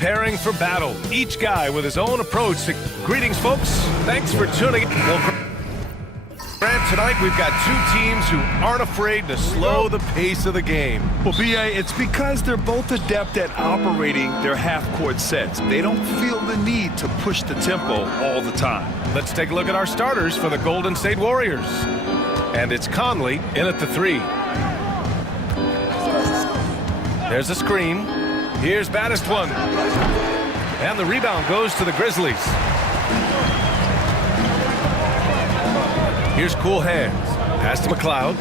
preparing for battle. Each guy with his own approach. Greetings, folks. Thanks for tuning in. Grant, tonight we've got two teams who aren't afraid to slow the pace of the game. Well, B.A., it's because they're both adept at operating their half-court sets. They don't feel the need to push the tempo all the time. Let's take a look at our starters for the Golden State Warriors. And it's Conley in at the 3. There's a screen. Here's baddest one. And the rebound goes to the Grizzlies. Here's cool hands. Pass to McLeod.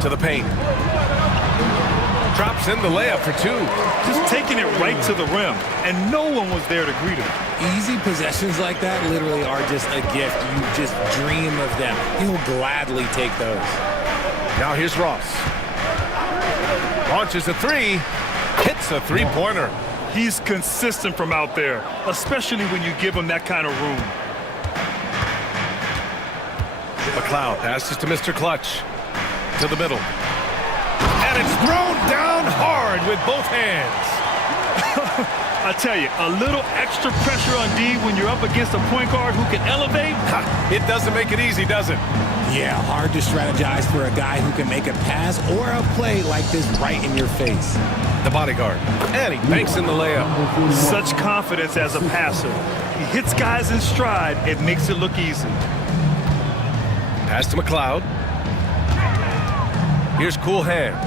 To the paint. Drops in the layup for 2. Just taking it right to the rim, and no one was there to greet him. Easy possessions like that literally are just a gift. You just dream of them. He'll gladly take those. Now here's Ross. Launches a 3. Hits a three-pointer. He's consistent from out there, especially when you give him that kind of room. McLeod passes to Mr. Clutch. To the middle. And it's thrown down hard with both hands. I tell you, a little extra pressure on D when you're up against a point guard who can elevate. It doesn't make it easy, does it? Yeah, hard to strategize for a guy who can make a pass or a play like this right in your face. The bodyguard. And he banks in the layup. Such confidence as a passer. He hits guys in stride. It makes it look easy. Pass to McLeod. Here's cool hands.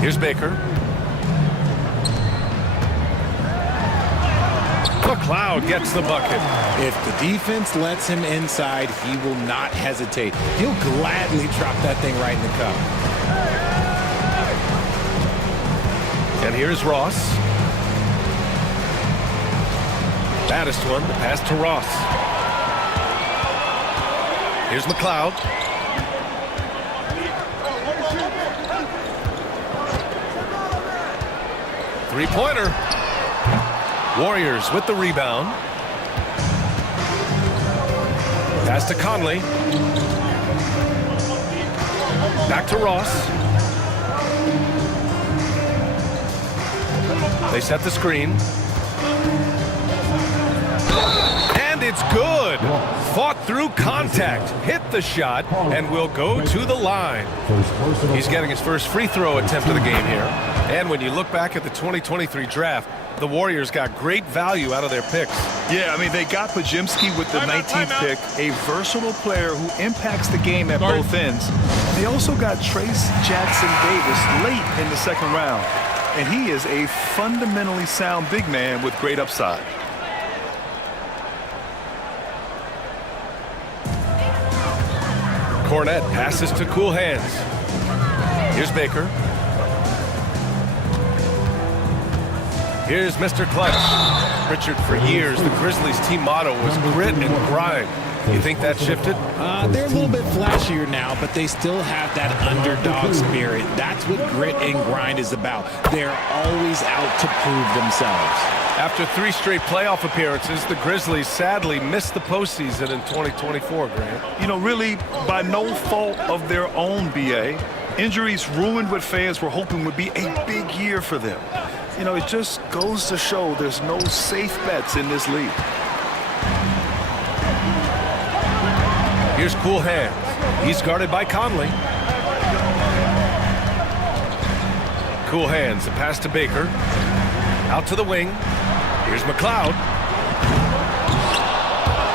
Here's Baker. McLeod gets the bucket. If the defense lets him inside, he will not hesitate. He'll gladly drop that thing right in the cup. And here's Ross. Baddest one, the pass to Ross. Here's McLeod. Three-pointer. Warriors with the rebound. Pass to Conley. Back to Ross. They set the screen. And it's good. Fought through contact, hit the shot, and will go to the line. He's getting his first free throw attempt of the game here. And when you look back at the 2023 draft, the Warriors got great value out of their picks. Yeah, I mean, they got Pajimski with the 19th pick, a versatile player who impacts the game at both ends. They also got Trace Jackson-Davis late in the second round. And he is a fundamentally sound big man with great upside. Cornette passes to cool hands. Here's Baker. Here's Mr. Clutch. Richard, for years, the Grizzlies' team motto was grit and grind. You think that shifted? They're a little bit flashier now, but they still have that underdog spirit. That's what grit and grind is about. They're always out to prove themselves. After 3 straight playoff appearances, the Grizzlies sadly missed the postseason in 2024, Grant. You know, really, by no fault of their own, B.A., injuries ruined what fans were hoping would be a big year for them. You know, it just goes to show there's no safe bets in this league. Here's cool hands. He's guarded by Conley. Cool hands. The pass to Baker. Out to the wing. Here's McLeod.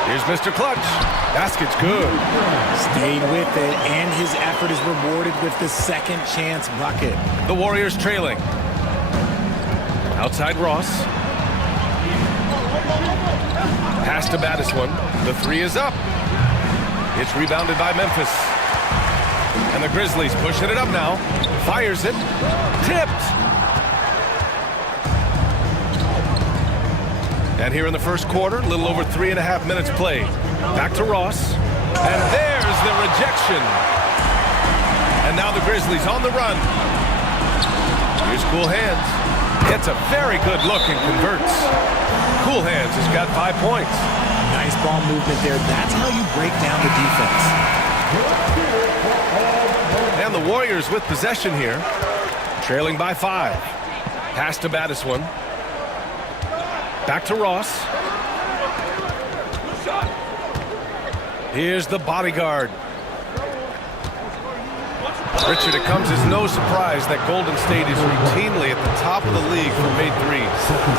Here's Mr. Clutch. Basket's good. Stayed with it, and his effort is rewarded with the second chance bucket. The Warriors trailing. Outside Ross. Pass to baddest one. The 3 is up. It's rebounded by Memphis. And the Grizzlies pushing it up now. Fires it. Tipped. And here in the first quarter, a little over 3.5 minutes played. Back to Ross. And there's the rejection. And now the Grizzlies on the run. Here's cool hands. Gets a very good look and converts. Cool hands has got 5 points. Nice ball movement there. That's how you break down the defense. And the Warriors with possession here, trailing by 5. Pass to Battiswan. Back to Ross. Here's the bodyguard. Richard, it comes as no surprise that Golden State is routinely at the top of the league for made threes.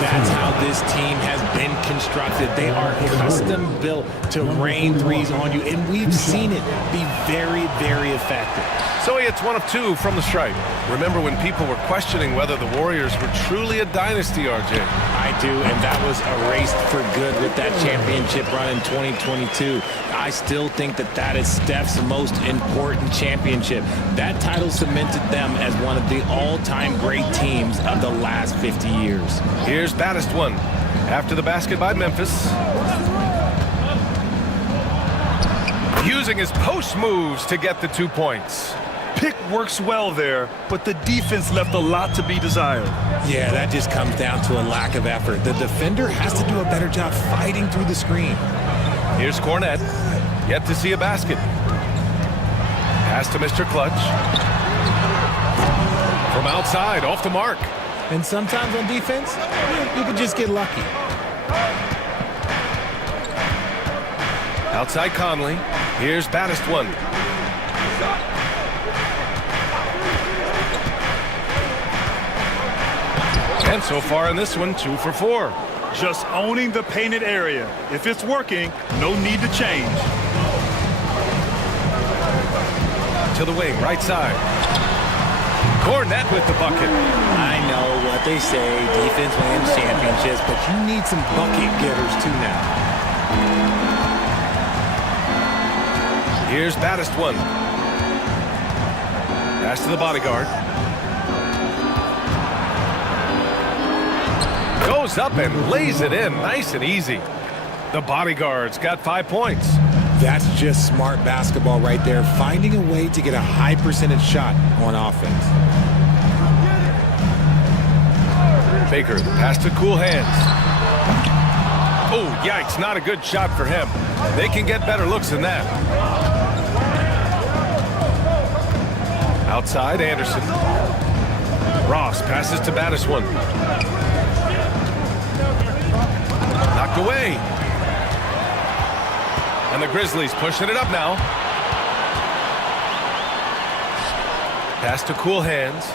That's how this team has been constructed. They are custom built to rain threes on you, and we've seen it be very, very effective. So he hits 1 of 2 from the stripe. Remember when people were questioning whether the Warriors were truly a dynasty, RJ? I do, and that was erased for good with that championship run in 2022. I still think that that is Steph's most important championship. That title cemented them as one of the all-time great teams of the last 50 years. Here's Battiswan after the basket by Memphis. Using his post moves to get the 2 points. Pick works well there, but the defense left a lot to be desired. Yeah, that just comes down to a lack of effort. The defender has to do a better job fighting through the screen. Here's Cornette, yet to see a basket. Pass to Mr. Clutch. From outside, off the mark. And sometimes on defense, you can just get lucky. Outside Conley. Here's Battiswan. And so far in this one, 2 for 4. Just owning the painted area. If it's working, no need to change. To the wing, right side. Cornette with the bucket. I know what they say, defense wins championships, but you need some bucket getters too now. Here's Battiswan. Pass to the bodyguard. Goes up and lays it in, nice and easy. The bodyguard's got 5 points. That's just smart basketball right there, finding a way to get a high percentage shot on offense. Baker, the pass to cool hands. Oh, yikes, not a good shot for him. They can get better looks than that. Outside, Anderson. Ross passes to Battiswan. Knocked away. And the Grizzlies pushing it up now. Pass to cool hands.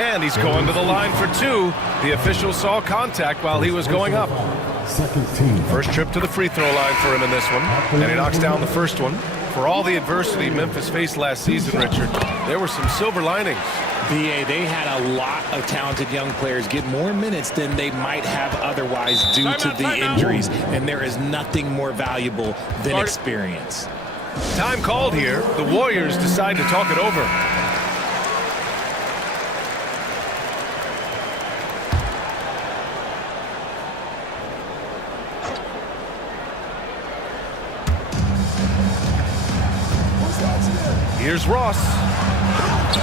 And he's going to the line for 2. The official saw contact while he was going up. First trip to the free throw line for him in this one. And he knocks down the first one. For all the adversity Memphis faced last season, Richard, there were some silver linings. BA, they had a lot of talented young players get more minutes than they might have otherwise due to the injuries. And there is nothing more valuable than experience. Time called here. The Warriors decide to talk it over. Here's Ross.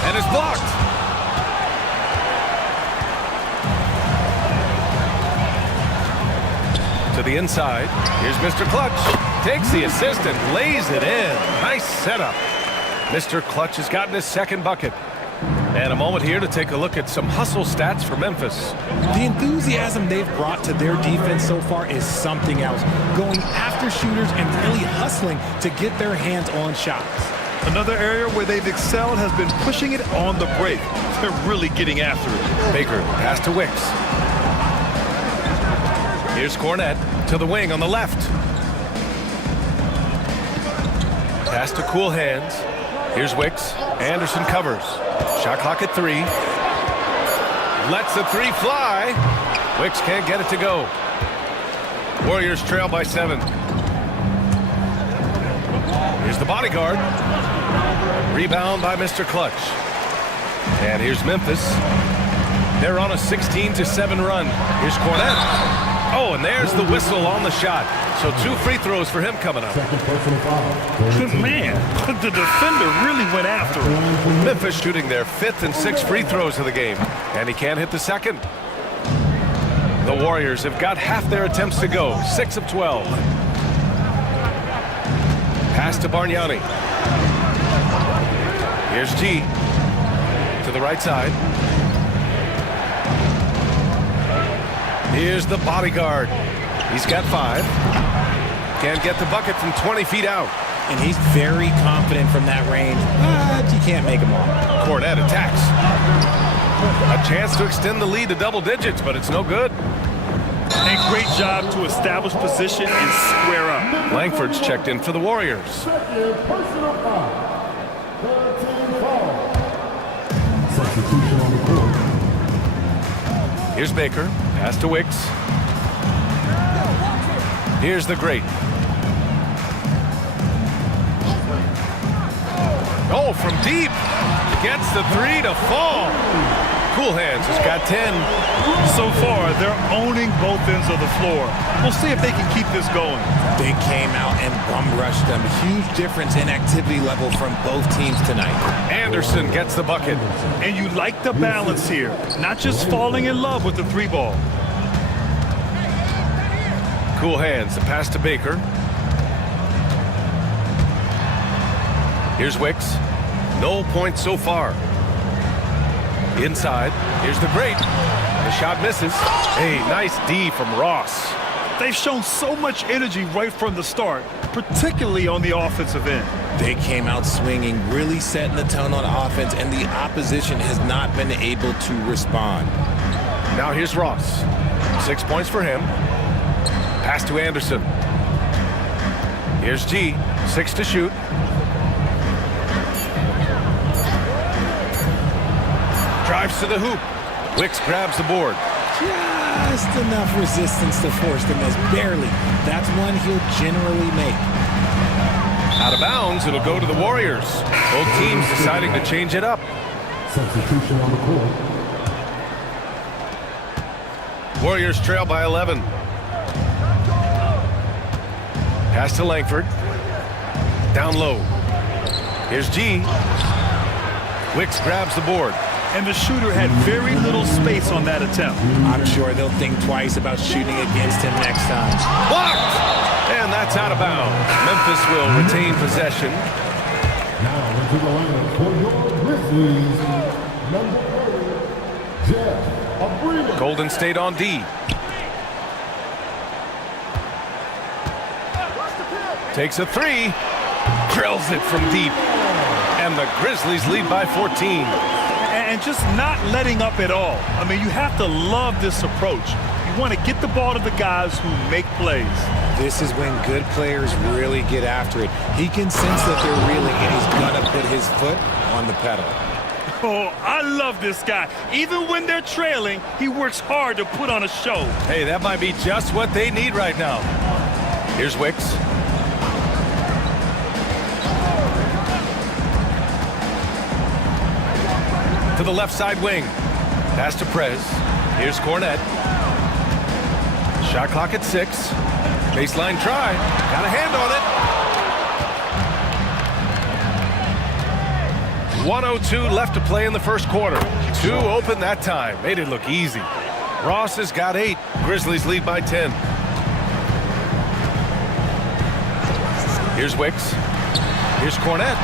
And it's blocked. To the inside. Here's Mr. Clutch. Takes the assist and lays it in. Nice setup. Mr. Clutch has gotten his second bucket. And a moment here to take a look at some hustle stats for Memphis. The enthusiasm they've brought to their defense so far is something else. Going after shooters and really hustling to get their hands on shots. Another area where they've excelled has been pushing it on the break. They're really getting after it. Baker, pass to Wicks. Here's Cornette to the wing on the left. Pass to cool hands. Here's Wicks. Anderson covers. Shot clock at 3. Lets the 3 fly. Wicks can't get it to go. Warriors trail by 7. Here's the bodyguard. Rebound by Mr. Clutch. And here's Memphis. They're on a 16-7 run. Here's Cornette. Oh, and there's the whistle on the shot. So 2 free throws for him coming up. Good man. The defender really went after him. Memphis shooting their 5th and 6th free throws of the game. And he can't hit the second. The Warriors have got half their attempts to go, 6 of 12. Pass to Bargnani. Here's G to the right side. Here's the bodyguard. He's got 5. Can't get the bucket from 20 feet out. And he's very confident from that range, but you can't make him all. Cornette attacks. A chance to extend the lead to double digits, but it's no good. And great job to establish position and square up. Langford's checked in for the Warriors. Here's Baker. Pass to Wicks. Here's the great. Oh, from deep. Gets the 3 to fall. Cool Hands has got 10. So far, they're owning both ends of the floor. We'll see if they can keep this going. They came out and bum rushed them. Huge difference in activity level from both teams tonight. Anderson gets the bucket. And you like the balance here. Not just falling in love with the 3 ball. Cool Hands, the pass to Baker. Here's Wicks. No points so far. Inside, here's the great. The shot misses. Hey, nice D from Ross. They've shown so much energy right from the start, particularly on the offensive end. They came out swinging, really setting the tone on offense, and the opposition has not been able to respond. Now here's Ross. 6 points for him. Pass to Anderson. Here's G. 6 to shoot. Drives to the hoop. Wicks grabs the board. Just enough resistance to force the miss. Barely. That's one he'll generally make. Out of bounds, it'll go to the Warriors. Both teams deciding to change it up. Substitution on the court. Warriors trail by 11. Pass to Langford. Down low. Here's G. Wicks grabs the board. And the shooter had very little space on that attempt. I'm sure they'll think twice about shooting against him next time. Blocked! And that's out of bounds. Memphis will retain possession. Now into the line for your Grizzlies, number 30, Jeff Abreu. Golden State on D. Takes a 3. Drills it from deep. And the Grizzlies lead by 14. And just not letting up at all. I mean, you have to love this approach. You want to get the ball to the guys who make plays. This is when good players really get after it. He can sense that they're reeling, and he's going to put his foot on the pedal. Oh, I love this guy. Even when they're trailing, he works hard to put on a show. Hey, that might be just what they need right now. Here's Wicks. To the left side wing. Pass to Prez. Here's Cornette. Shot clock at 6. Baseline try. Got a hand on it. 1:02 left to play in the first quarter. 2 open that time. Made it look easy. Ross has got 8. Grizzlies lead by 10. Here's Wicks. Here's Cornette.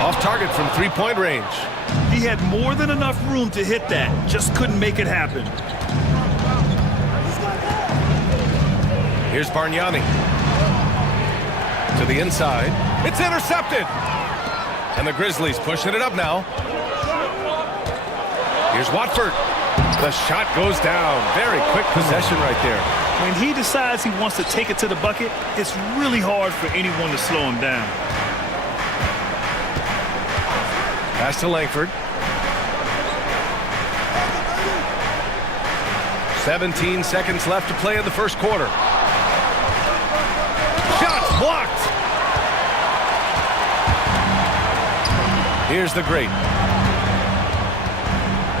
Off target from 3-point range. He had more than enough room to hit that. Just couldn't make it happen. Here's Bargnani. To the inside. It's intercepted. And the Grizzlies pushing it up now. Here's Watford. The shot goes down. Very quick possession right there. When he decides he wants to take it to the bucket, it's really hard for anyone to slow him down. Pass to Langford. 17 seconds left to play in the first quarter. Shots blocked. Here's the great.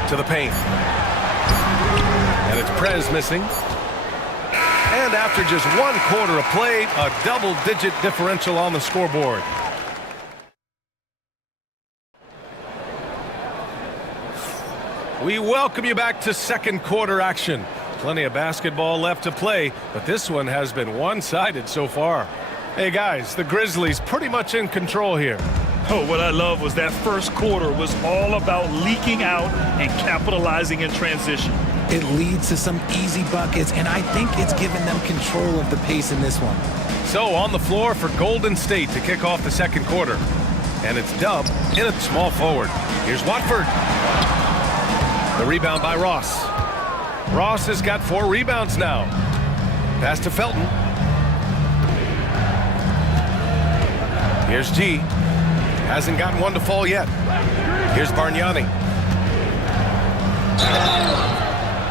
To the paint. And it's Prez missing. And after just 1 quarter of play, a double-digit differential on the scoreboard. We welcome you back to second quarter action. Plenty of basketball left to play, but this one has been one-sided so far. Hey guys, the Grizzlies pretty much in control here. Oh, what I love was that first quarter was all about leaking out and capitalizing in transition. It leads to some easy buckets, and I think it's given them control of the pace in this one. So on the floor for Golden State to kick off the second quarter. And it's Dub in at small forward. Here's Watford. The rebound by Ross. Ross has got 4 rebounds now. Pass to Felton. Here's G. Hasn't gotten one to fall yet. Here's Bargnani.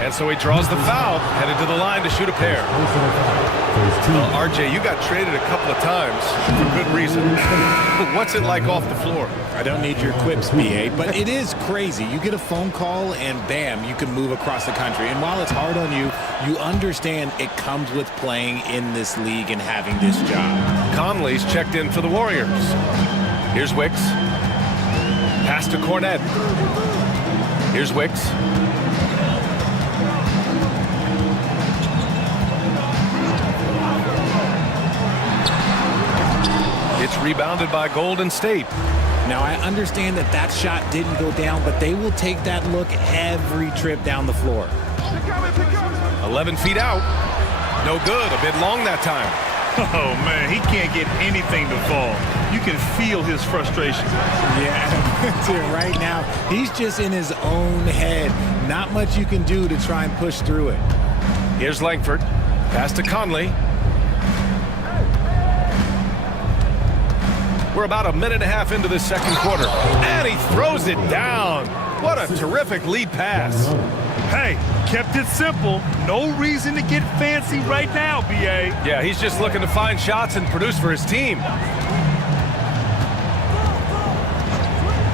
And so he draws the foul, headed to the line to shoot a pair. Well, RJ, you got traded a couple of times for good reason. What's it like off the floor? I don't need your quips, BA, but it is crazy. You get a phone call and bam, you can move across the country. And while it's hard on you, you understand it comes with playing in this league and having this job. Conley's checked in for the Warriors. Here's Wicks. Pass to Cornette. Here's Wicks. It's rebounded by Golden State. Now, I understand that that shot didn't go down, but they will take that look every trip down the floor. 11 feet out. No good. A bit long that time. Oh, man, he can't get anything to fall. You can feel his frustration. Yeah, right now, he's just in his own head. Not much you can do to try and push through it. Here's Langford. Pass to Conley. We're about a minute and a half into this second quarter. And he throws it down. What a terrific lead pass. Hey, kept it simple. No reason to get fancy right now, BA. Yeah, he's just looking to find shots and produce for his team.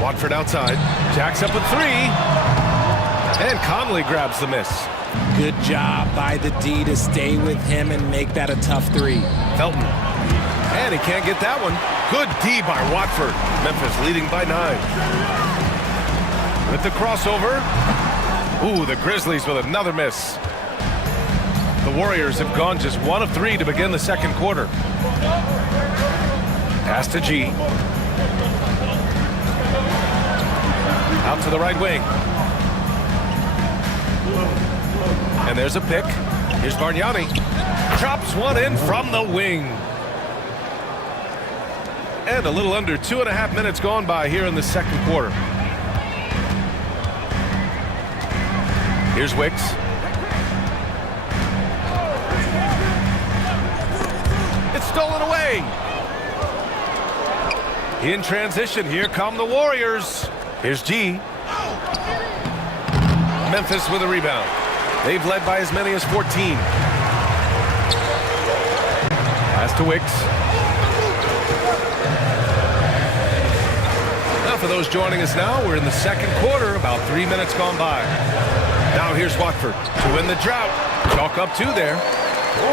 Watford outside. Jacks up with 3. And Conley grabs the miss. Good job by the D to stay with him and make that a tough 3. Felton. And he can't get that one. Good D by Watford. Memphis leading by 9. With the crossover. Ooh, the Grizzlies with another miss. The Warriors have gone just 1 of 3 to begin the second quarter. Pass to G. Out to the right wing. And there's a pick. Here's Bargnani. Drops one in from the wing. And a little under 2.5 minutes gone by here in the second quarter. Here's Wicks. It's stolen away. In transition, here come the Warriors. Here's G. Memphis with a rebound. They've led by as many as 14. Pass to Wicks. Now for those joining us now, we're in the second quarter, about 3 minutes gone by. Now here's Watford to win the drought. Chalk up 2 there.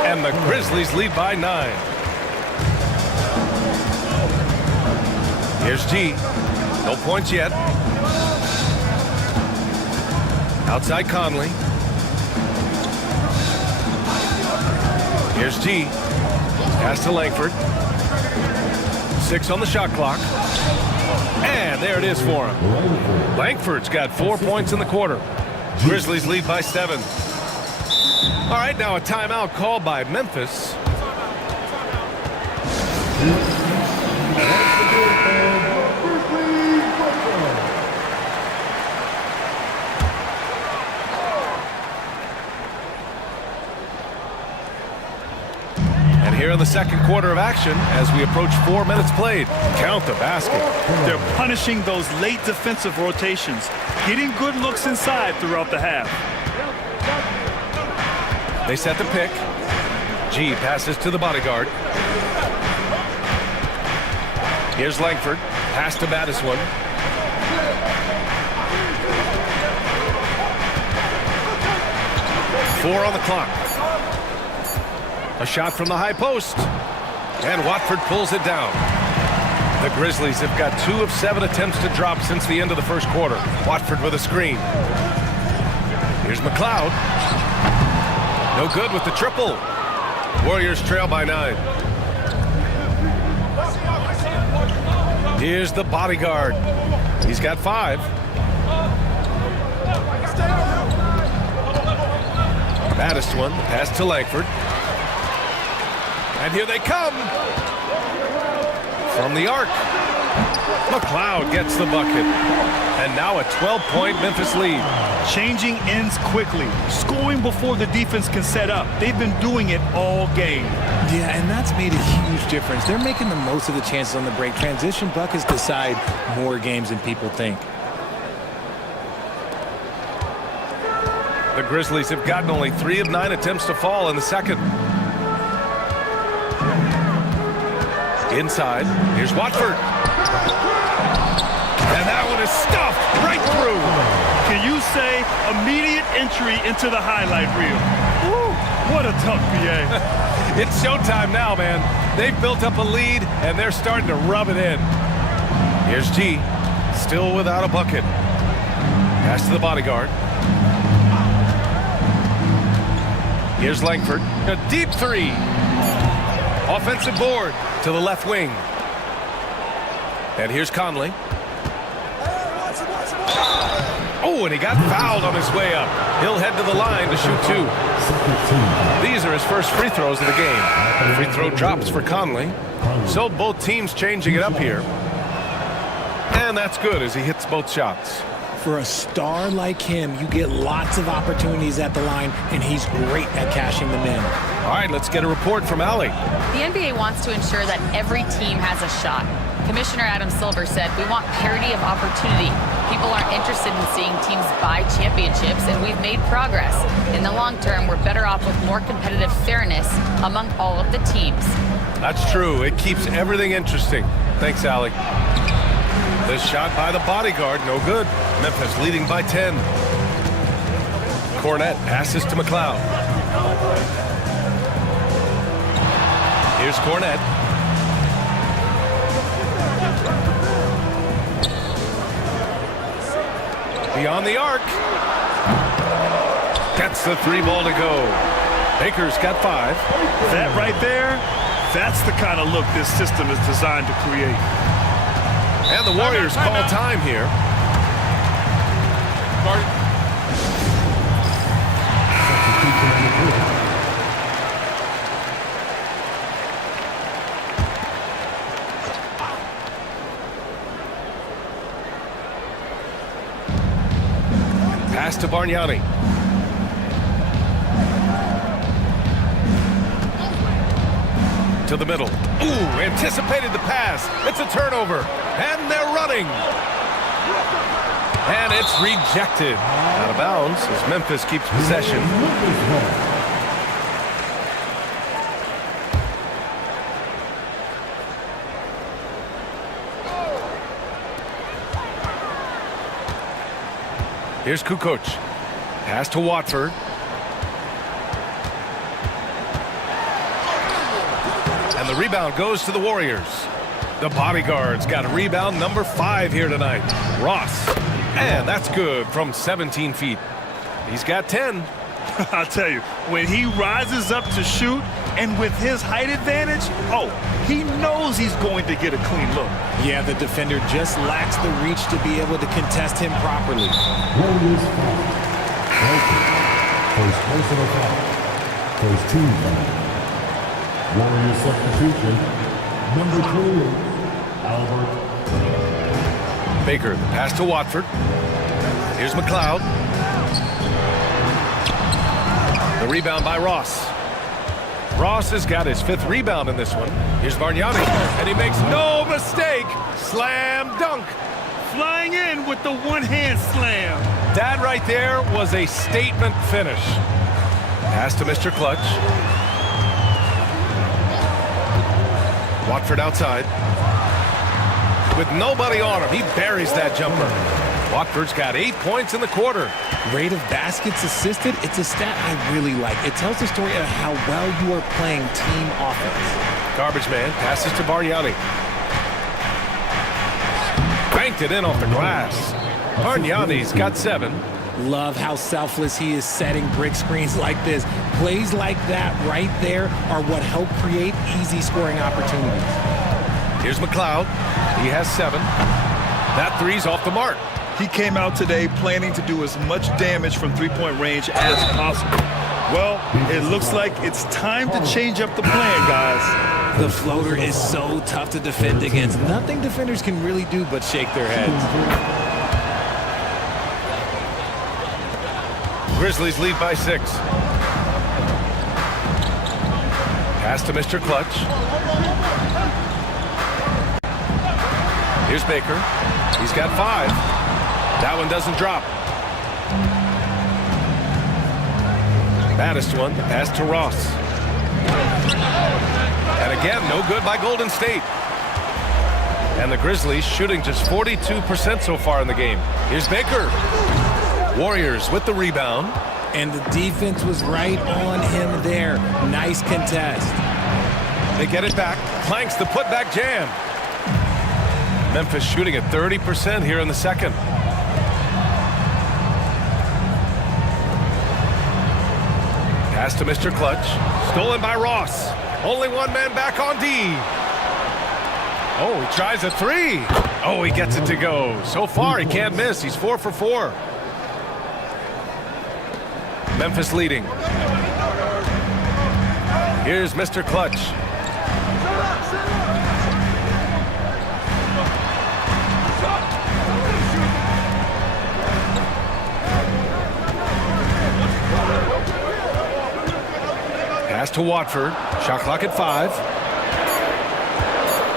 And the Grizzlies lead by 9. Here's G. No points yet. Outside Conley. Here's G. Pass to Langford. 6 on the shot clock. And there it is for him. Langford's got 4 points in the quarter. Grizzlies lead by 7. All right, now a timeout called by Memphis. And here in the second quarter of action, as we approach 4 minutes played, count the basket. They're punishing those late defensive rotations, getting good looks inside throughout the half. They set the pick. G passes to the bodyguard. Here's Langford. Pass to Battiswood. Four on the clock. A shot from the high post. And Watford pulls it down. The Grizzlies have got 2 of 7 attempts to drop since the end of the first quarter. Watford with a screen. Here's McLeod. No good with the triple. Warriors trail by 9. Here's the bodyguard. He's got 5. Baddest one, the pass to Langford. And here they come. From the arc. McLeod gets the bucket. And now a 12-point Memphis lead. Changing ends quickly, scoring before the defense can set up. They've been doing it all game. Yeah, and that's made a huge difference. They're making the most of the chances on the break. Transition buckets decide more games than people think. The Grizzlies have gotten only 3 of 9 attempts to fall in the second. Inside, here's Watford. And that one is stuffed right through. Can you say immediate entry into the highlight reel? Woo, what a tough PA. It's showtime now, man. They've built up a lead, and they're starting to rub it in. Here's G, still without a bucket. Pass to the bodyguard. Here's Langford. A deep 3. Offensive board to the left wing. And here's Conley. Oh, and he got fouled on his way up. He'll head to the line to shoot 2. These are his first free throws of the game. The free throw drops for Conley. So both teams changing it up here. And that's good as he hits both shots. For a star like him, you get lots of opportunities at the line, and he's great at cashing them in. All right, let's get a report from Allie. The NBA wants to ensure that every team has a shot. Commissioner Adam Silver said, "We want parity of opportunity. People aren't interested in seeing teams buy championships, and we've made progress. In the long term, we're better off with more competitive fairness among all of the teams." That's true. It keeps everything interesting. Thanks, Allie. The shot by the bodyguard, no good. Memphis leading by 10. Cornette passes to McLeod. Here's Cornette. Beyond the arc. Gets the 3 ball to go. Baker's got 5. That right there, that's the kind of look this system is designed to create. And the Warriors call time here. Pass to Bargnani. To the middle. Ooh, anticipated the pass. It's a turnover. And they're running. And it's rejected. Out of bounds as Memphis keeps possession. Here's Kukoc. Pass to Watford. And the rebound goes to the Warriors. The bodyguard's got a rebound number 5 here tonight. Ross. And that's good from 17 feet. He's got 10. I'll tell you, when he rises up to shoot, and with his height advantage, he knows he's going to get a clean look. Yeah, the defender just lacks the reach to be able to contest him properly. Warriors foul. First personal foul. First team foul. Warriors substitution. Number 2, Albert. Baker, the pass to Watford. Here's McLeod. The rebound by Ross. Ross has got his 5th rebound in this one. Here's Bargnani, and he makes no mistake. Slam dunk. Flying in with the one-hand slam. That right there was a statement finish. Pass to Mr. Clutch. Watford outside. With nobody on him, he buries that jumper. Watford's got 8 points in the quarter. Rate of baskets assisted, it's a stat I really like. It tells the story of how well you are playing team offense. Garbage man passes to Bargnani. Banked it in off the glass. Bargnani's got 7. Love how selfless he is setting brick screens like this. Plays like that right there are what help create easy scoring opportunities. Here's McLeod. He has 7. That three's off the mark. He came out today planning to do as much damage from three-point range as possible. Well, it looks like it's time to change up the plan, guys. The floater is so tough to defend against. Nothing defenders can really do but shake their heads. Grizzlies lead by 6. Pass to Mr. Clutch. Here's Baker. He's got 5. That one doesn't drop. Baddest one, the pass to Ross. And again, no good by Golden State. And the Grizzlies shooting just 42% so far in the game. Here's Baker. Warriors with the rebound. And the defense was right on him there. Nice contest. They get it back. Clanks the putback jam. Memphis shooting at 30% here in the second. Pass to Mr. Clutch. Stolen by Ross. Only one man back on D. Oh, he tries a 3. Oh, he gets it to go. So far, he can't miss. He's 4 for 4. Memphis leading. Here's Mr. Clutch. Pass to Watford. Shot clock at 5.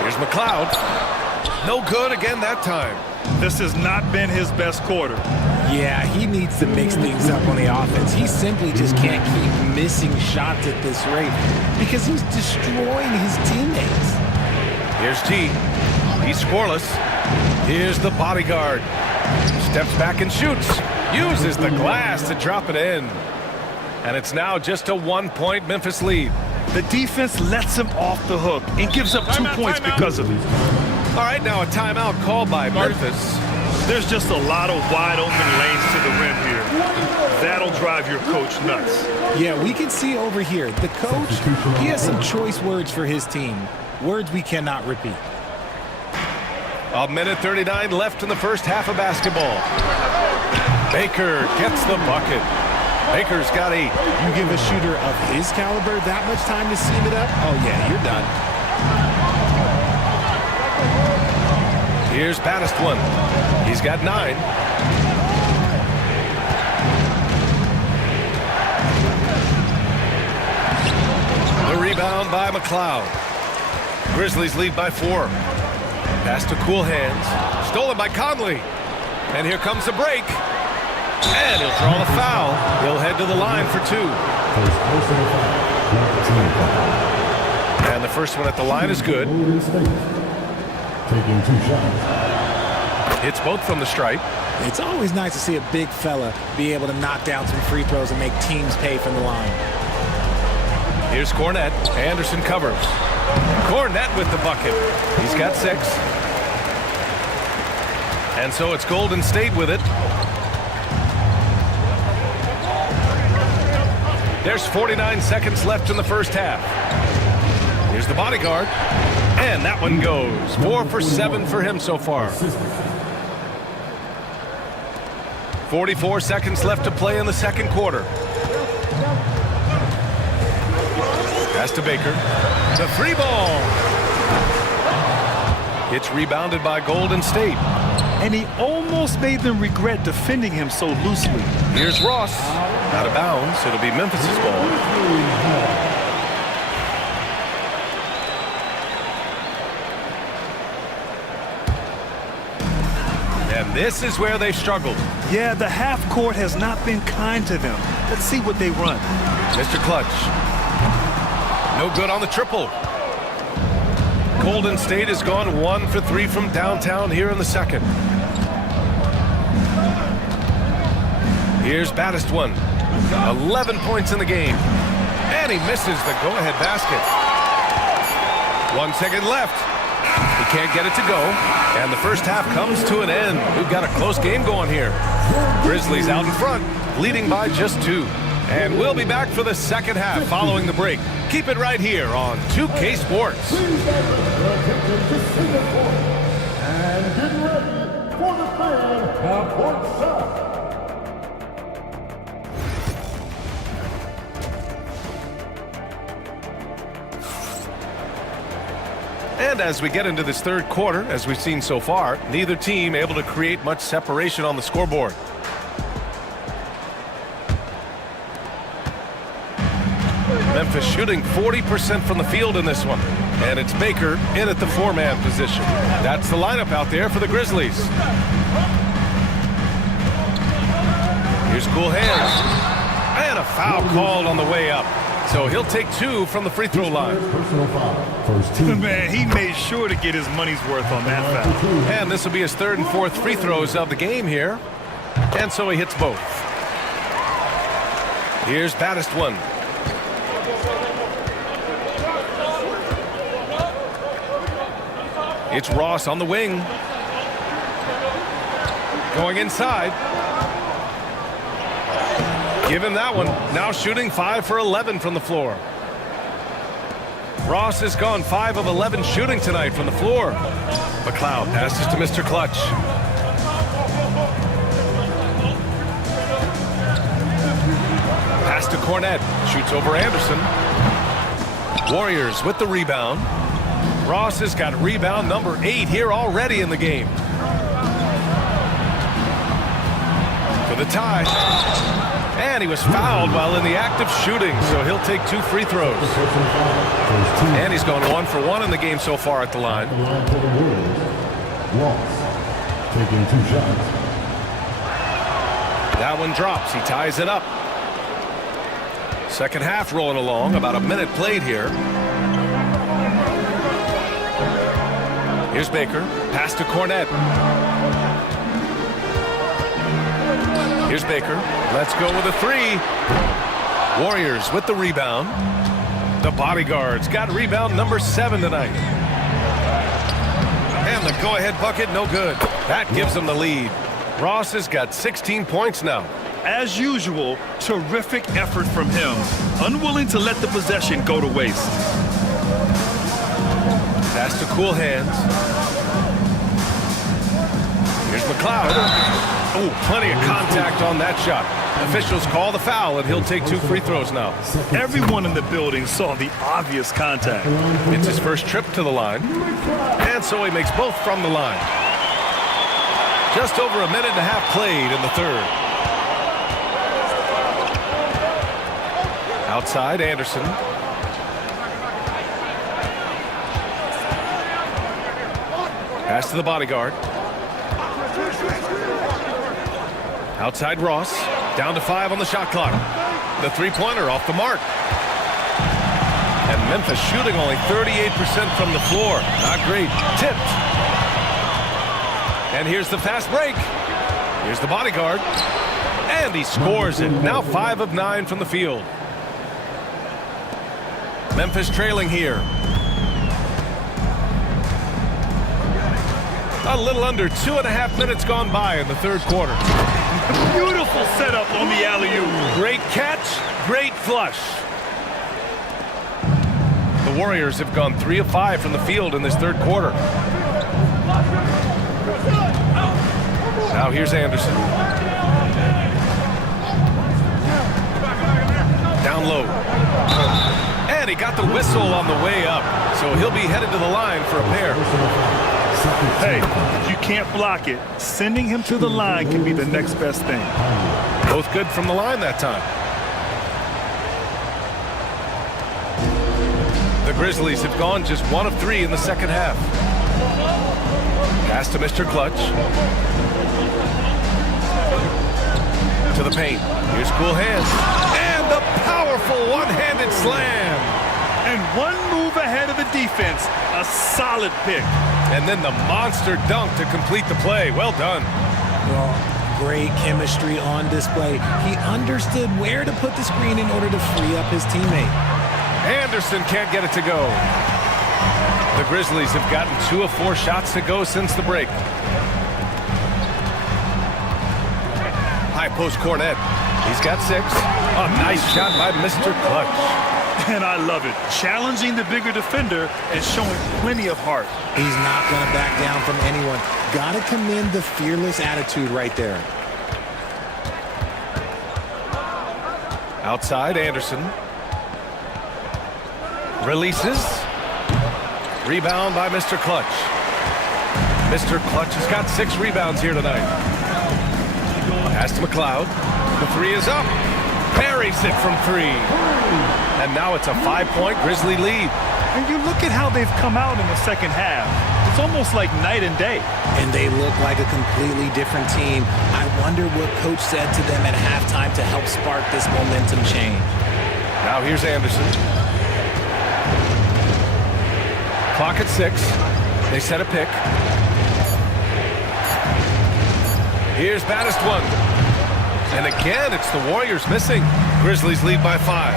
Here's McLeod. No good again that time. This has not been his best quarter. Yeah, he needs to mix things up on the offense. He simply just can't keep missing shots at this rate because he's destroying his teammates. Here's G. He's scoreless. Here's the bodyguard. Steps back and shoots. Uses the glass to drop it in. And it's now just a 1-point Memphis lead. The defense lets him off the hook and gives up 2 points because of it. All right, now a timeout called by Memphis. There's just a lot of wide open lanes to the rim here. That'll drive your coach nuts. Yeah, we can see over here. The coach, he has some choice words for his team. Words we cannot repeat. A minute 39 left in the first half of basketball. Baker gets the bucket. Baker's got 8. You give a shooter of his caliber that much time to seam it up? Oh, yeah, you're done. Here's baddest one. He's got 9. The rebound by McLeod. Grizzlies lead by 4. Pass to Cool Hands. Stolen by Conley. And here comes the break. And he'll draw the foul. He'll head to the line for 2. And the first one at the line is good. Taking 2 shots. Hits both from the stripe. It's always nice to see a big fella be able to knock down some free throws and make teams pay from the line. Here's Cornette. Anderson covers. Cornette with the bucket. He's got 6. And so it's Golden State with it. There's 49 seconds left in the first half. Here's the bodyguard. And that one goes. 4 for 7 for him so far. 44 seconds left to play in the second quarter. Pass to Baker. The 3 ball. It's rebounded by Golden State. And he almost made them regret defending him so loosely. Here's Ross. Out of bounds. It'll be Memphis's ball. And this is where they've struggled. Yeah, the half court has not been kind to them. Let's see what they run. Mr. Clutch. No good on the triple. Golden State has gone 1 for 3 from downtown here in the second. Here's baddest one. 11 points in the game. And he misses the go-ahead basket. 1 second left. He can't get it to go. And the first half comes to an end. We've got a close game going here. Grizzlies out in front, leading by just 2. And we'll be back for the second half following the break. Keep it right here on 2K Sports. Please attention to Singapore. And get ready for the third half-court shot. And as we get into this third quarter, as we've seen so far, neither team able to create much separation on the scoreboard. Memphis shooting 40% from the field in this one. And it's Baker in at the 4-man position. That's the lineup out there for the Grizzlies. Here's cool hands. And a foul called on the way up. So he'll take 2 from the free throw line. Personal foul. First team. Man, he made sure to get his money's worth on that foul. And this will be his 3rd and 4th free throws of the game here. And so he hits both. Here's baddest one. It's Ross on the wing. Going inside. Give him that one. Now shooting 5 for 11 from the floor. Ross has gone 5 of 11 shooting tonight from the floor. McLeod passes to Mr. Clutch. Pass to Cornette. Shoots over Anderson. Warriors with the rebound. Ross has got rebound number 8 here already in the game. For the tie. And he was fouled while in the act of shooting, so he'll take 2 free throws. And he's gone 1 for 1 in the game so far at the line. Ross taking 2 shots. That one drops. He ties it up. Second half rolling along. About a minute played here. Here's Baker. Pass to Cornette. Here's Baker. Let's go with a 3. Warriors with the rebound. The bodyguards got rebound number 7 tonight. And the go-ahead bucket, no good. That gives them the lead. Ross has got 16 points now. As usual, terrific effort from him. Unwilling to let the possession go to waste. Pass to cool hands. Here's McLeod. Oh, plenty of contact on that shot. Officials call the foul, and he'll take 2 free throws now. Everyone in the building saw the obvious contact. It's his first trip to the line. And so he makes both from the line. Just over a minute and a half played in the third. Outside, Anderson. Pass to the bodyguard. Outside Ross. Down to 5 on the shot clock. The three-pointer off the mark. And Memphis shooting only 38% from the floor. Not great. Tipped. And here's the fast break. Here's the bodyguard. And he scores it. Now 5 of 9 from the field. Memphis trailing here. A little under 2.5 minutes gone by in the third quarter. Beautiful setup on the alley-oop. Great catch, great flush. The Warriors have gone 3 of 5 from the field in this third quarter. Now here's Anderson. Down low. And he got the whistle on the way up, so he'll be headed to the line for a pair. Hey, if you can't block it, sending him to the line can be the next best thing. Both good from the line that time. The Grizzlies have gone just 1 of 3 in the second half. Pass to Mr. Clutch. To the paint. Here's cool hands. And the powerful one-handed slam. And 1 move ahead of the defense. A solid pick. And then the monster dunk to complete the play. Well done. Well, great chemistry on display. He understood where to put the screen in order to free up his teammate. Anderson can't get it to go. The Grizzlies have gotten 2 of 4 shots to go since the break. High post Cornette. He's got 6. A nice shot by Mr. Clutch. And I love it. Challenging the bigger defender and showing plenty of heart. He's not going to back down from anyone. Got to commend the fearless attitude right there. Outside, Anderson. Releases. Rebound by Mr. Clutch. Mr. Clutch has got 6 rebounds here tonight. Pass to McLeod. The 3 is up. Buries it from 3. And now it's a 5-point Grizzly lead. And you look at how they've come out in the second half. It's almost like night and day. And they look like a completely different team. I wonder what coach said to them at halftime to help spark this momentum change. Now here's Anderson. Clock at 6. They set a pick. Here's baddest one. And again, it's the Warriors missing. Grizzlies lead by 5.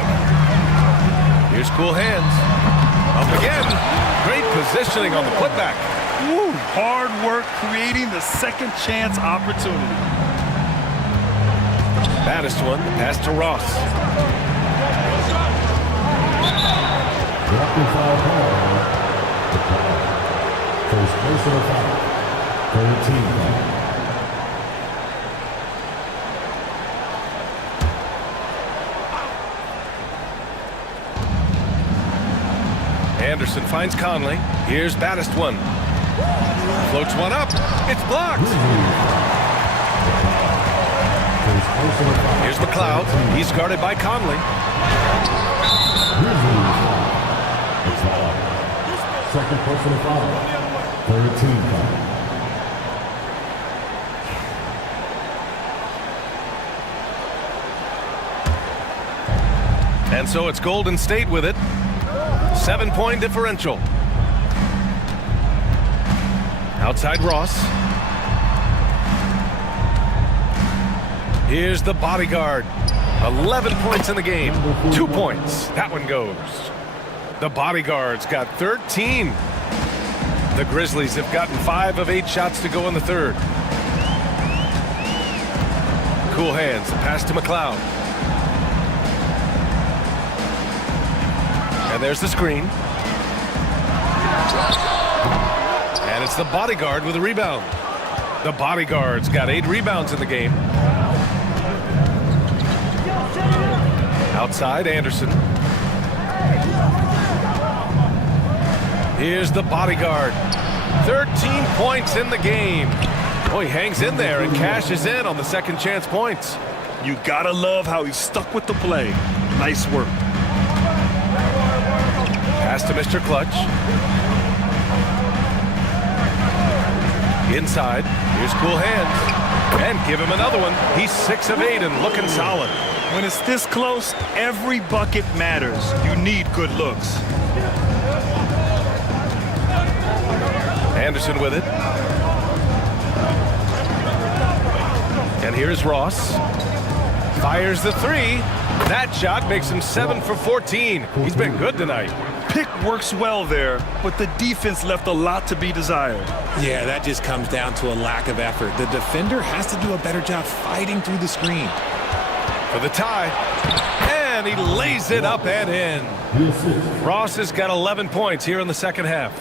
Here's cool hands. Up again. Great positioning on the putback. Woo, hard work creating the second chance opportunity. Baddest one, the pass to Ross. Rapid foul penalty. First personal foul. 13 foul. Anderson finds Conley. Here's baddest one. Floats one up. It's blocked. Here's McLeod. He's guarded by Conley. Second personal foul. 13 foul. And so it's Golden State with it. 7-point differential. Outside Ross. Here's the bodyguard. 11 points in the game. 2 points. That one goes. The bodyguard's got 13. The Grizzlies have gotten 5 of 8 shots to go in the third. Cool hands. Pass to McLeod. And there's the screen. And it's the bodyguard with a rebound. The bodyguard's got 8 rebounds in the game. Outside, Anderson. Here's the bodyguard. 13 points in the game. Oh, he hangs in there and cashes in on the second chance points. You gotta love how he stuck with the play. Nice work. Pass to Mr. Clutch. Inside. Here's cool hands. And give him another one. He's 6 of 8 and looking solid. When it's this close, every bucket matters. You need good looks. Anderson with it. And here's Ross. Fires the 3. That shot makes him 7 for 14. He's been good tonight. Pick works well there, but the defense left a lot to be desired. Yeah, that just comes down to a lack of effort. The defender has to do a better job fighting through the screen. For the tie. And he lays it up and in. Ross has got 11 points here in the second half.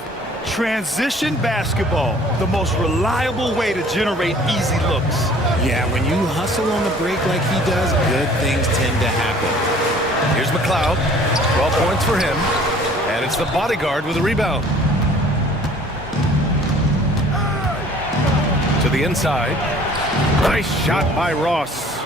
Transition basketball, the most reliable way to generate easy looks. Yeah, when you hustle on the break like he does, good things tend to happen. Here's McLeod. 12 points for him. And it's the bodyguard with a rebound. To the inside. Nice shot by Ross.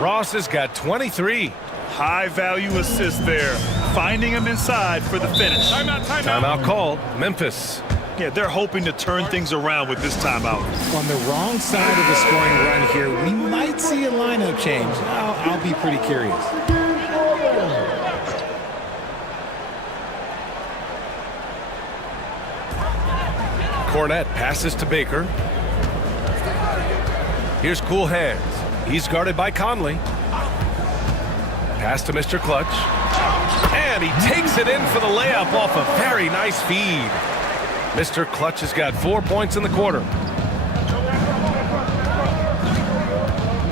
Ross has got 23. High value assist there. Finding him inside for the finish. Timeout called. Memphis. Yeah, they're hoping to turn things around with this timeout. On the wrong side of the scoring run here, we might see a lineup change. I'll be pretty curious. Cornette passes to Baker. Here's cool hands. He's guarded by Conley. Pass to Mr. Clutch. And he takes it in for the layup off a very nice feed. Mr. Clutch has got 4 points in the quarter.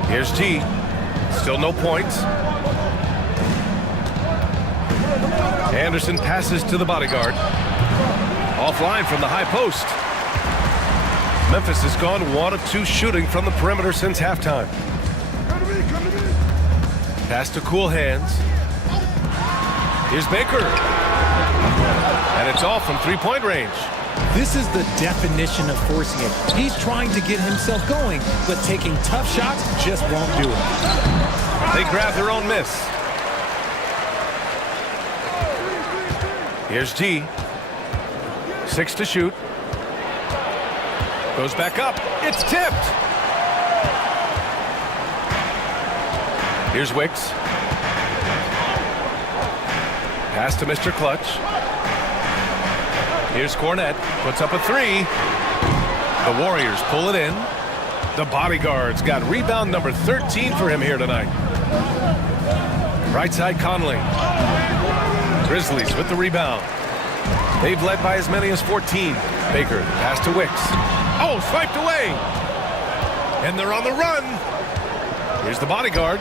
Here's G. Still no points. Anderson passes to the bodyguard. Offline from the high post. Memphis has gone 1 of 2 shooting from the perimeter since halftime. Pass to cool hands. Here's Baker. And it's off from three-point range. This is the definition of forcing it. He's trying to get himself going, but taking tough shots just won't do it. They grab their own miss. Here's G. 6 to shoot. Goes back up. It's tipped. Here's Wicks. Pass to Mr. Clutch. Here's Cornette. Puts up a 3. The Warriors pull it in. The bodyguard's got rebound number 13 for him here tonight. Right side Conley. Grizzlies with the rebound. They've led by as many as 14. Baker, pass to Wicks. Oh, swiped away. And they're on the run. Here's the bodyguard.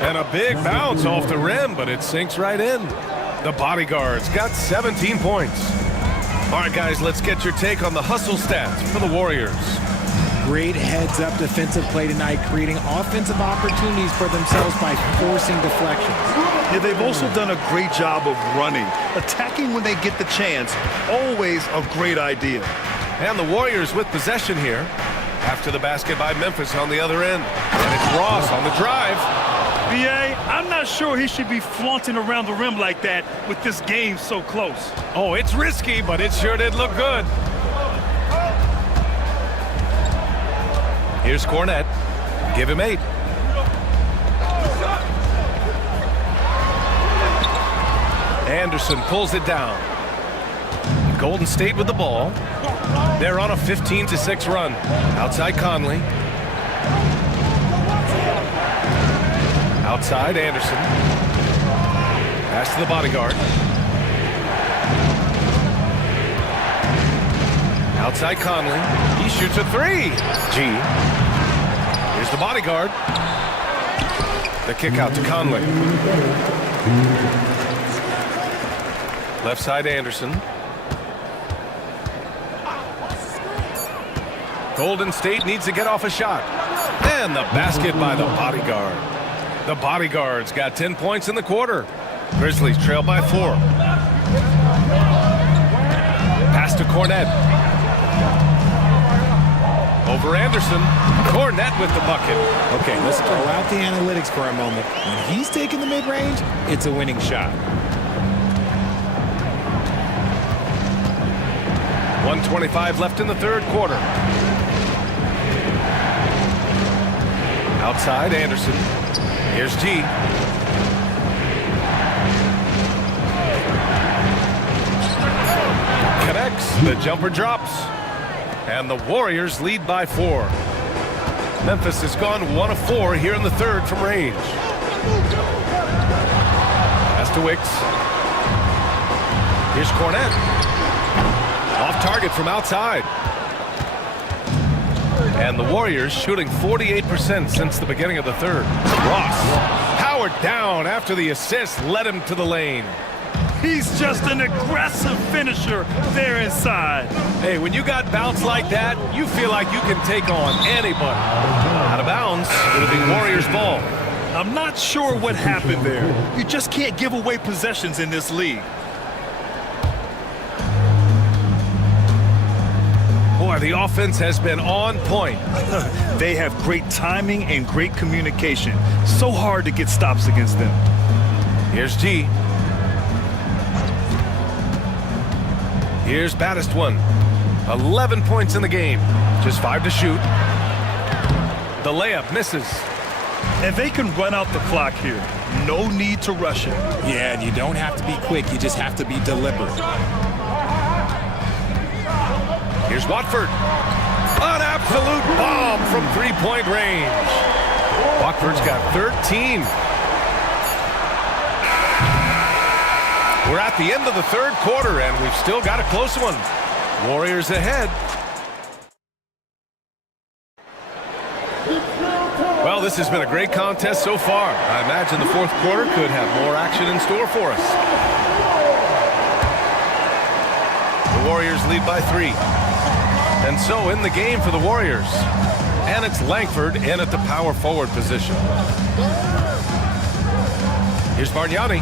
And a big bounce off the rim, but it sinks right in. The bodyguard's got 17 points. All right, guys, let's get your take on the hustle stats for the Warriors. Great heads-up defensive play tonight, creating offensive opportunities for themselves by forcing deflections. Yeah, they've also done a great job of running. Attacking when they get the chance, always a great idea. And the Warriors with possession here. After the basket by Memphis on the other end. And it's Ross on the drive. B.A., I'm not sure he should be flaunting around the rim like that with this game so close. Oh, it's risky, but it sure did look good. Here's Cornette. Give him 8. Anderson pulls it down. Golden State with the ball. They're on a 15-6 run. Outside Conley. Outside Anderson. Pass to the bodyguard. Outside Conley. He shoots a 3. G. Here's the bodyguard. The kick out to Conley. Left side Anderson. Golden State needs to get off a shot. And the basket by the bodyguard. The bodyguard's got 10 points in the quarter. Grizzlies trail by 4. Pass to Cornette. Over Anderson. Cornette with the bucket. Okay, let's throw out the analytics for a moment. When he's taking the mid-range, it's a winning shot. 1:25 left in the third quarter. Outside Anderson. Here's G. Connects. The jumper drops. And the Warriors lead by 4. Memphis has gone 1 of 4 here in the third from range. Pass to Wicks. Here's Cornette. Off target from outside. And the Warriors shooting 48% since the beginning of the third. Ross powered down after the assist led him to the lane. He's just an aggressive finisher there inside. Hey, when you got bounce like that, you feel like you can take on anybody. Out of bounds, it'll be Warriors ball. I'm not sure what happened there. You just can't give away possessions in this league. Boy, the offense has been on point. They have great timing and great communication. So hard to get stops against them. Here's G. Here's Baddest one. 11 points in the game. Just 5 to shoot. The layup misses. And they can run out the clock here. No need to rush it. Yeah, and you don't have to be quick. You just have to be deliberate. Here's Watford. An absolute bomb from three-point range. Watford's got 13. We're at the end of the third quarter, and we've still got a close one. Warriors ahead. Well, this has been a great contest so far. I imagine the fourth quarter could have more action in store for us. The Warriors lead by 3. And so in the game for the Warriors. And it's Langford in at the power forward position. Here's Bargnani.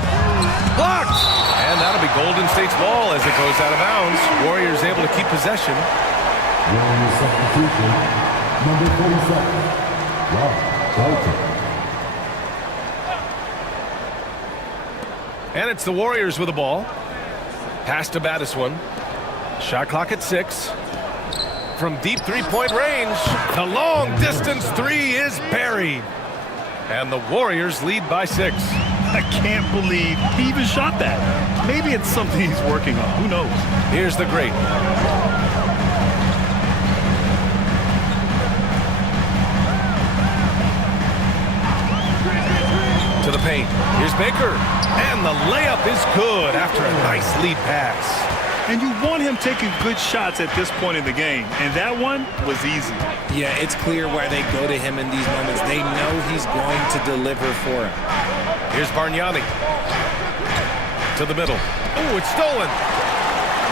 Blocked! And that'll be Golden State's ball as it goes out of bounds. Warriors able to keep possession. Warriors substitution, number 47. And it's the Warriors with the ball. Pass to Battiswan. Shot clock at 6. From deep three-point range, the long-distance 3 is buried. And the Warriors lead by 6. I can't believe he even shot that. Maybe it's something he's working on. Who knows? Here's the great. To the paint. Here's Baker. And the layup is good after a nice lead pass. And you want him taking good shots at this point in the game. And that one was easy. Yeah, it's clear why they go to him in these moments. They know he's going to deliver for him. Here's Bargnani. To the middle. Oh, it's stolen.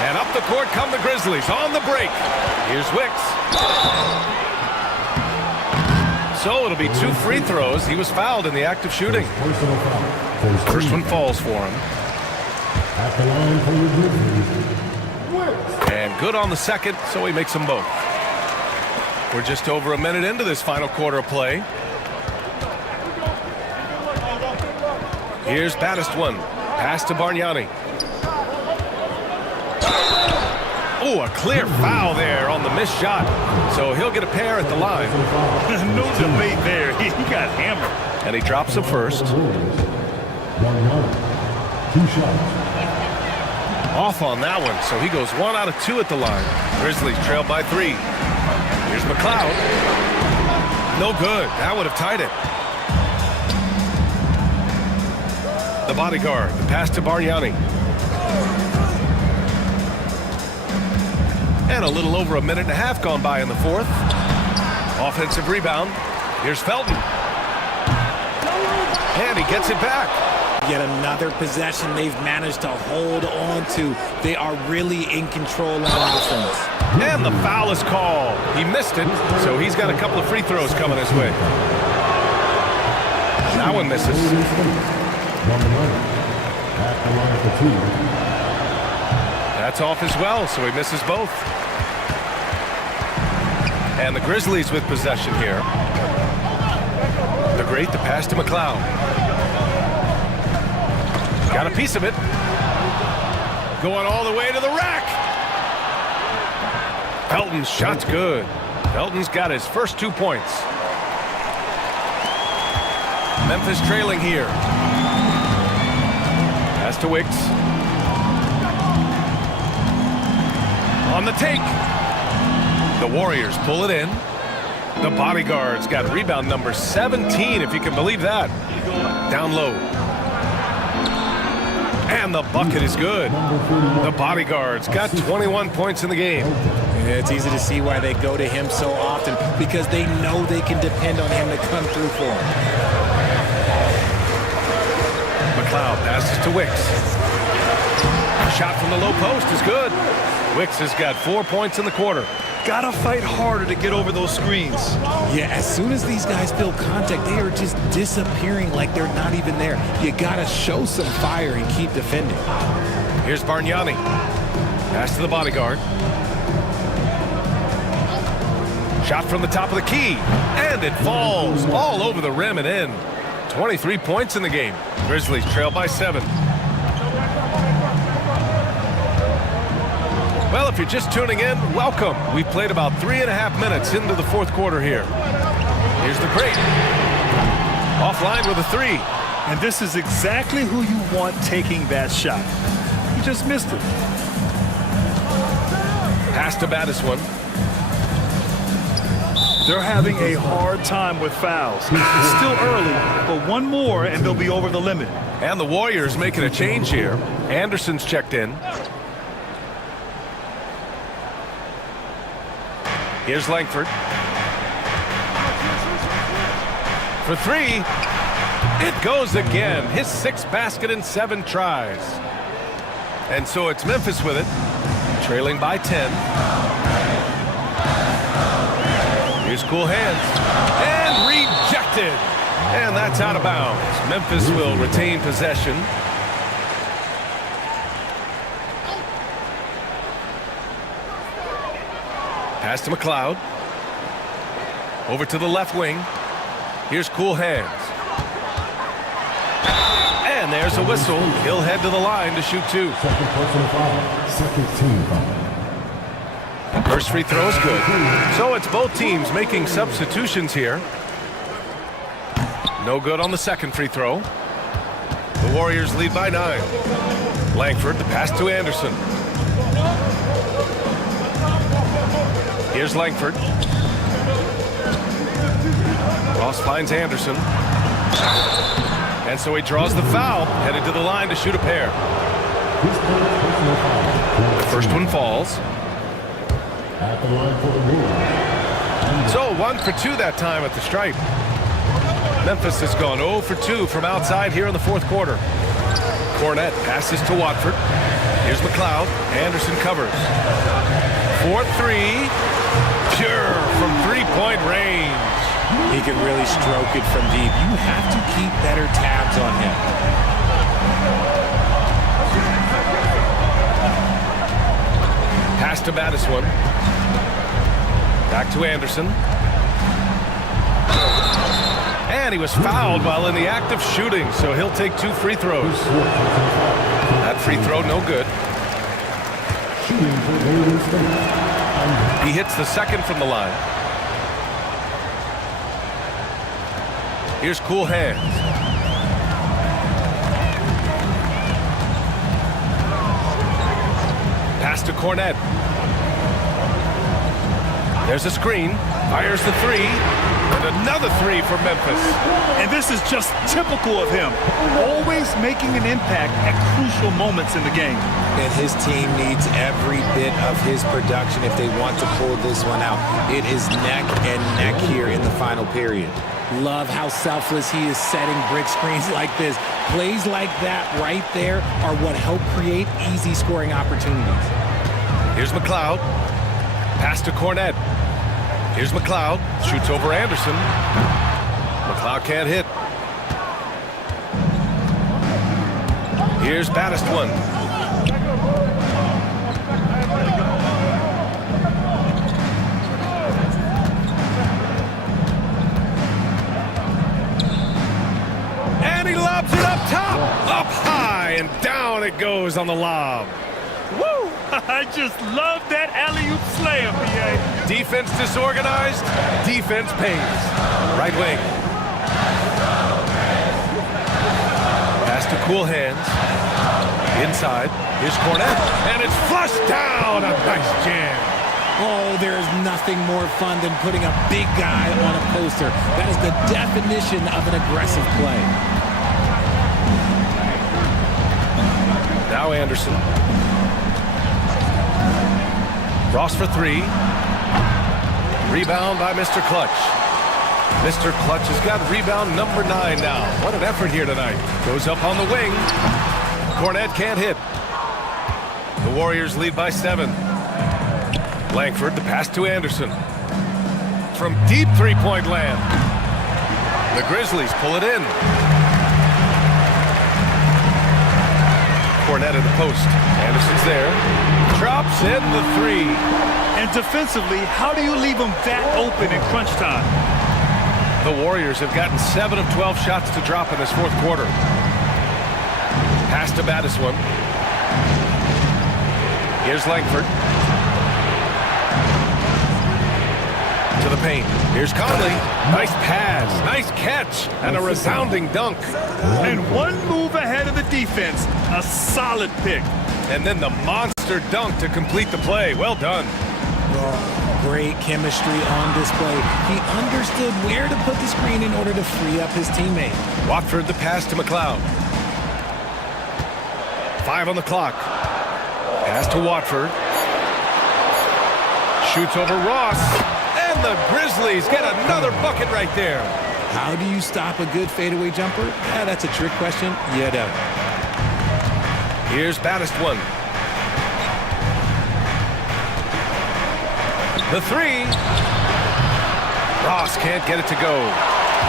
And up the court come the Grizzlies on the break. Here's Wicks. So it'll be 2 free throws. He was fouled in the act of shooting. First one falls for him. At the line for the Grizzlies, And good on the second, so he makes them both. We're just over a minute into this final quarter of play. Here's Battiswan. Pass to Bargnani. Oh, a clear foul there on the missed shot. So he'll get a pair at the line. No debate there. He got hammered. And he drops the first. 1-1. 2 shots. Off on that one, so he goes 1 out of 2 at the line. Grizzlies trail by 3. Here's McLeod. No good. That would have tied it. The bodyguard. The pass to Bargnani. And a little over a minute and a half gone by in the fourth. Offensive rebound. Here's Felton. And he gets it back. Yet another possession they've managed to hold on to. They are really in control on offense. And the foul is called. He missed it, so he's got a couple of free throws coming his way. That one misses. 1-1. At the line for 2. That's off as well, so he misses both. And the Grizzlies with possession here. The great, the pass to McLeod. Got a piece of it. Going all the way to the rack. Felton's shot's good. Felton's got his first 2 points. Memphis trailing here. Pass to Wicks. On the take. The Warriors pull it in. The bodyguard's got rebound number 17, if you can believe that. Down low. And the bucket is good. The bodyguard's got 21 points in the game. Yeah, it's easy to see why they go to him so often, because they know they can depend on him to come through for them. McLeod passes to Wicks. A shot from the low post is good. Wicks has got 4 points in the quarter. Gotta fight harder to get over those screens. Yeah, as soon as these guys feel contact, they are just disappearing like they're not even there. You gotta show some fire and keep defending. Here's Bargnani. Pass to the bodyguard. Shot from the top of the key. And it falls all over the rim and in. 23 points in the game. Grizzlies trail by 7. Well, if you're just tuning in, welcome. We've played about 3.5 minutes into the fourth quarter here. Here's the great. Offline with a 3. And this is exactly who you want taking that shot. He just missed it. Pass to Battiswan. They're having a hard time with fouls. It's still early, but one more and they'll be over the limit. And the Warriors making a change here. Anderson's checked in. Here's Langford. For three. It goes again. His 6th basket in 7 tries. And so it's Memphis with it, trailing by 10. Here's cool hands. And rejected. And that's out of bounds. Memphis will retain possession. Pass to McLeod. Over to the left wing. Here's cool hands. And there's a whistle. He'll head to the line to shoot 2. Second personal foul. Second team foul. First free throw is good. So it's both teams making substitutions here. No good on the second free throw. The Warriors lead by 9. Langford, the pass to Anderson. Here's Langford. Ross finds Anderson. And so he draws the foul, headed to the line to shoot a pair. The first one falls. At the line for the move. So 1 for 2 that time at the stripe. Memphis has gone 0 for 2 from outside here in the 4th quarter. Cornette passes to Watford. Here's McLeod. Anderson covers. 4-3. Pure from 3-point range. He can really stroke it from deep. You have to keep better tabs on him. Pass to Battiswan. Back to Anderson. And he was fouled while in the act of shooting, so he'll take 2 free throws. That free throw no good. He hits the second from the line. Here's cool hands. Pass to Cornette. There's a screen. Fires the 3. And another 3 for Memphis. And this is just typical of him. Always making an impact at crucial moments in the game. And his team needs every bit of his production if they want to pull this one out. It is neck and neck here in the final period. Love how selfless he is setting brick screens like this. Plays like that right there are what help create easy scoring opportunities. Here's McLeod. Pass to Cornette. Here's McLeod. Shoots over Anderson. McLeod can't hit. Here's Battiswan. And he lobs it up top. Up high and down it goes on the lob. Woo! I just love that alley-oop slam, PA. Defense disorganized, defense pays. Right wing. Pass to cool hands. Inside. Here's Cornette. And it's flushed down. A nice jam. Oh, there is nothing more fun than putting a big guy on a poster. That is the definition of an aggressive play. Now Anderson. Ross for 3. Rebound by Mr. Clutch. Mr. Clutch has got rebound number 9 now. What an effort here tonight. Goes up on the wing. Cornette can't hit. The Warriors lead by 7. Langford, the pass to Anderson. From deep 3-point land. The Grizzlies pull it in. Cornette at the post. Anderson's there. Drops in the 3. And defensively, how do you leave them that open in crunch time? The Warriors have gotten 7 of 12 shots to drop in this 4th quarter. Pass to Battiswan. Here's Langford. To the paint. Here's Conley. Nice pass. Nice catch. And a resounding dunk. And one move ahead of the defense. A solid pick. And then the monster dunk to complete the play. Well done. Great chemistry on display. He understood where to put the screen in order to free up his teammate. Watford the pass to McLeod. 5 on the clock. Pass to Watford. Shoots over Ross. And the Grizzlies get another bucket right there. How do you stop a good fadeaway jumper? Yeah, that's a trick question. You don't. Here's Baddest one. The three. Ross can't get it to go.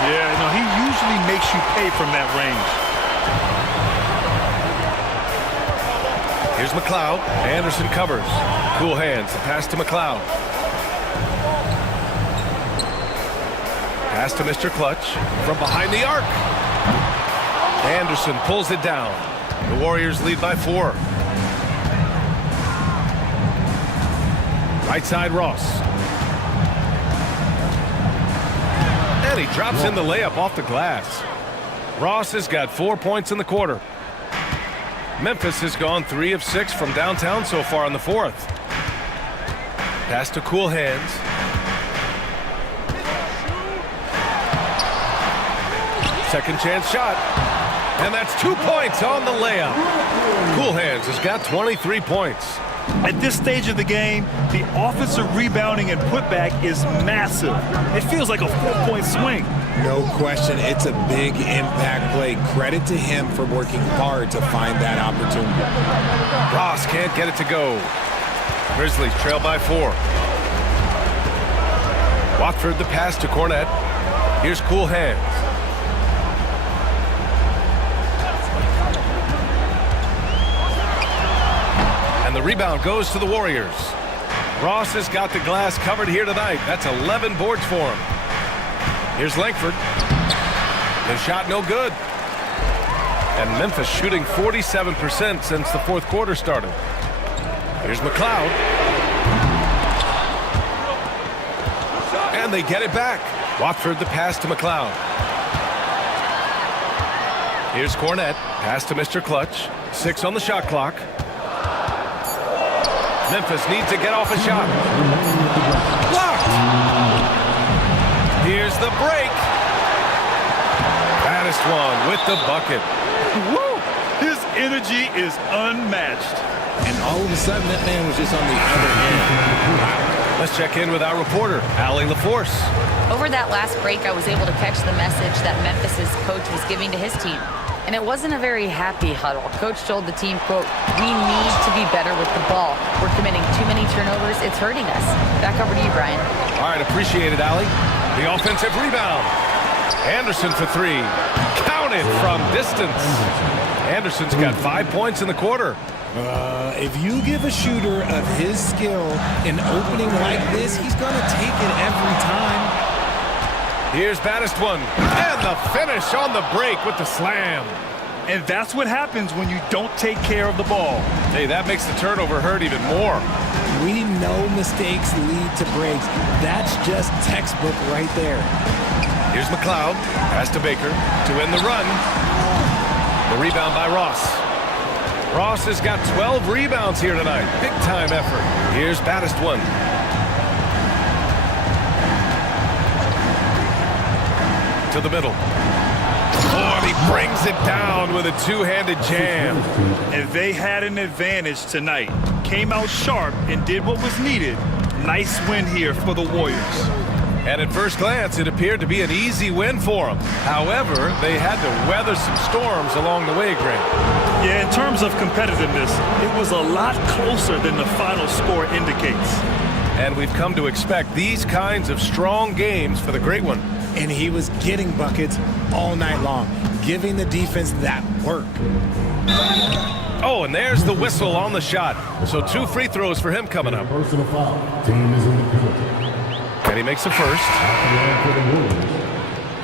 Yeah, no, he usually makes you pay from that range. Here's McLeod. Anderson covers. Cool hands. The pass to McLeod. Pass to Mr. Clutch from behind the arc. Anderson pulls it down. The Warriors lead by 4. Right side Ross. And he drops in the layup off the glass. Ross has got 4 points in the quarter. Memphis has gone 3 of 6 from downtown so far in the 4th. Pass to Cool Hands. Second chance shot. And that's 2 points on the layup. Cool Hands has got 23 points. At this stage of the game, the offensive rebounding and putback is massive. It feels like a 4-point swing. No question, it's a big impact play. Credit to him for working hard to find that opportunity. Ross can't get it to go. Grizzlies trail by 4. Watford the pass to Cornette. Here's Cool Hands. And the rebound goes to the Warriors. Ross has got the glass covered here tonight. That's 11 boards for him. Here's Langford. The shot no good. And Memphis shooting 47% since the 4th quarter started. Here's McLeod. And they get it back. Watford the pass to McLeod. Here's Cornette. Pass to Mr. Clutch. 6 on the shot clock. Memphis needs to get off a shot. Blocked. Here's the break. Baddest one with the bucket. Woo! His energy is unmatched. And all of a sudden, that man was just on the other end. Wow. Let's check in with our reporter, Allie LaForce. Over that last break, I was able to catch the message that Memphis's coach was giving to his team. And it wasn't a very happy huddle. Coach told the team, quote, "We need to be better with the ball. We're committing too many turnovers. It's hurting us." Back over to you, Brian. All right, appreciate it, Allie. The offensive rebound. Anderson for 3. Counted from distance. Anderson's got 5 points in the quarter. If you give a shooter of his skill an opening like this, he's going to take it every time. Here's Baddest one. And the finish on the break with the slam. And that's what happens when you don't take care of the ball. Hey, that makes the turnover hurt even more. We know mistakes lead to breaks. That's just textbook right there. Here's McLeod. Pass to Baker to end the run. The rebound by Ross. Ross has got 12 rebounds here tonight. Big time effort. Here's Baddest one. To the middle. Oh, and he brings it down with a two-handed jam. And they had an advantage tonight. Came out sharp and did what was needed. Nice win here for the Warriors. And at first glance, it appeared to be an easy win for them. However, they had to weather some storms along the way, Grant. Yeah, in terms of competitiveness, it was a lot closer than the final score indicates. And we've come to expect these kinds of strong games for the Great One. And he was getting buckets all night long, giving the defense that work. Oh, and there's the whistle on the shot. So 2 free throws for him coming up. Personal foul. Team is in the penalty. And he makes the first. For the Warriors.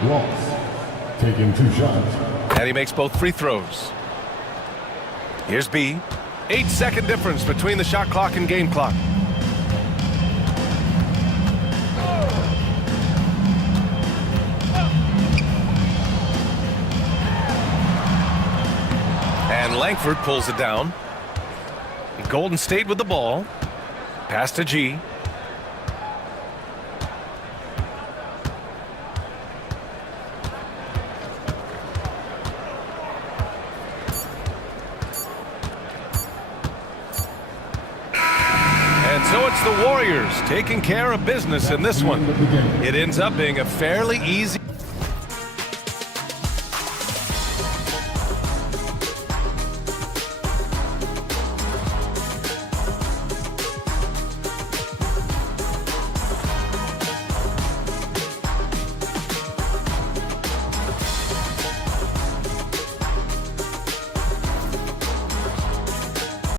Ross taking 2 shots. And he makes both free throws. Here's B. 8-second difference between the shot clock and game clock. And Langford pulls it down. Golden State with the ball. Pass to G. So it's the Warriors taking care of business in this one. It ends up being a fairly easy